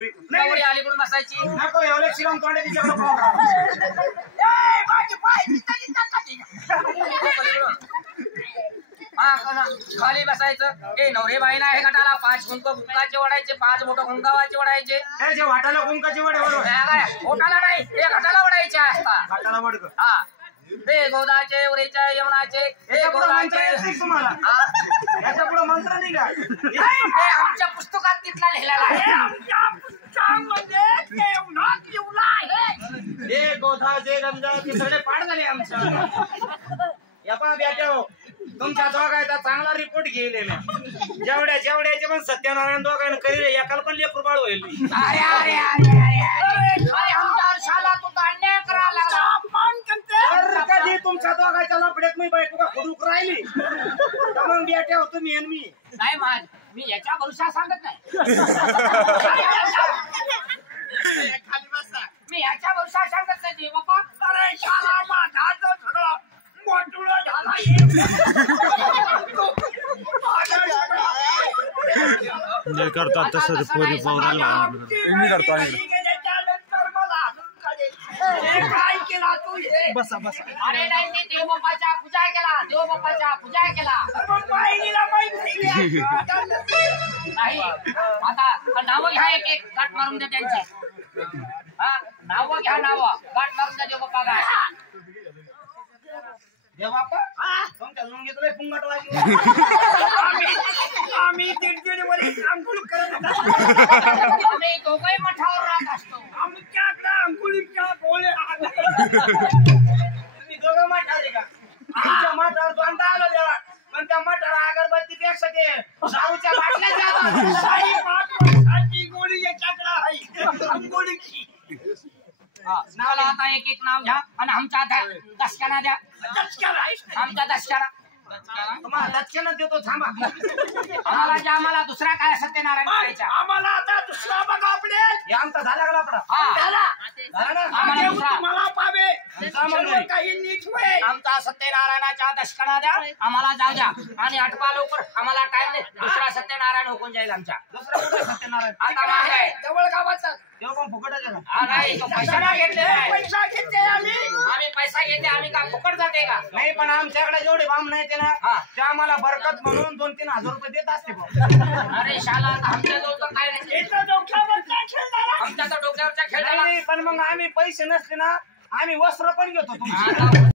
नाही अलीकडून बसायची नको एवढे चिरम तोंडे तिच्याकडे खाली बसायचं. ए नवरे बाई आहे गटाला 5 कुंक कुंकाचे ओढायचे, 5 मोठं कुंकावाचे ओढायचे. जे वाटाला कुंकाची वडे वडो ओठाला नाही ते घाटाला ओढायचे असतात. घाटाला वडक हा ते गोदाचे उरेचे यमुनाचे हे गोदाचे तुम्हाला याच्या पुढे मंत्र नाही का हे आमच्या पुस्तकात तिथला लिहिलेला आहे. आमच्या पुस्तकामध्ये देवनाथ लिहिला आहे. हे गोधाचे गंधाचे सगळे पाठ झाले आमचं. या पहा बेट्याओ तुमच्या दोघांचा चांगला रिपोर्ट घेईल ना. जेवढ्याचे पण सत्यनारायण दोघांना करील एकाला पण लेकरू बाळ होईल. अरे अरे अरे अरे अरे आमच्या शाला तू अन्याय करायला लागला. तर कधी तुमच्या दोघांच्या लपड्यात मी बायको का खुडूक राहिली तर मग बेट्याओ तुम्ही आणि मी नाही मान मी याच्या भरोसा सांगत नाही. मी याच्या भरोसा सांगत नाही बाबा. अरे शाला माझा तो सगळा मोठुळा झाला. जे करतात तसं पोरी पावसाला मी करतो काय केला तू हे? बसा बसा. अरे नाही ते देव बाप्पाच्या पूजा केला, देव बाप्पाच्या पूजा केला. नाही आता नावं घ्या एक एक गाठ मारून द्या त्यांची. हा नावं घ्या नावं गाठ मारून द्या देव बाप्पा गाठ. देव बाप्पा तुमच्या लुंगीत लय पुंगाट वाजली. आम्ही दीड वर्ष अंघोळ करत आम्ही दोघंही मठावर राहत असतो. आमच्याकडे अंघोळीच्या गोळे तुम्ही दोघं माठाले का तुमच्या माठावर दोनदा आलो देवा पण त्या माठाला अगरबत्तीपेक्षा ते दारूच्या बाटल्या द्यावा. 5 गोळी याच्याकडे आहे अंघोळीची. नावाला आता एक एक नाव घ्या आणि आमचा दशकाना द्या. आमचा दशकाना तुम्हाला दक्षिणा देतो थांबा. आम्हाला दुसरा काय सत्यनारायण करायचा. आम्हाला आता दुसरा बघा आपले हे आमचा झाला का लपडा मला पावे काही नीट होईल. आमचा सत्यनारायणाच्या दशकाना द्या आम्हाला जाऊ द्या आणि आठवा लवकर आम्हाला टाइम नाही. दुसरा सत्यनारायण होऊन जाईल आमचा. दुसरा कुठे सत्यनारायण आता महाग आहे जवळ गावाचा. तेव्हा पण फुकटच आहे हा नाही पैसा नाही घेतले. पैसा घेते आम्ही पैसा घेते आम्ही का फुकट जाते का. नाही पण आमच्याकडे जेवढे बाम नाही ते ना ते आम्हाला बरकत म्हणून 2-3 हजार रुपये देत असते. अरे शाला आमच्या जवळ काय नाही. आमच्या तर डोक्यावरच्या खेळ नाही पण मग आम्ही पैसे नसले ना आम्ही वस्त्र पण घेतो तुमचे.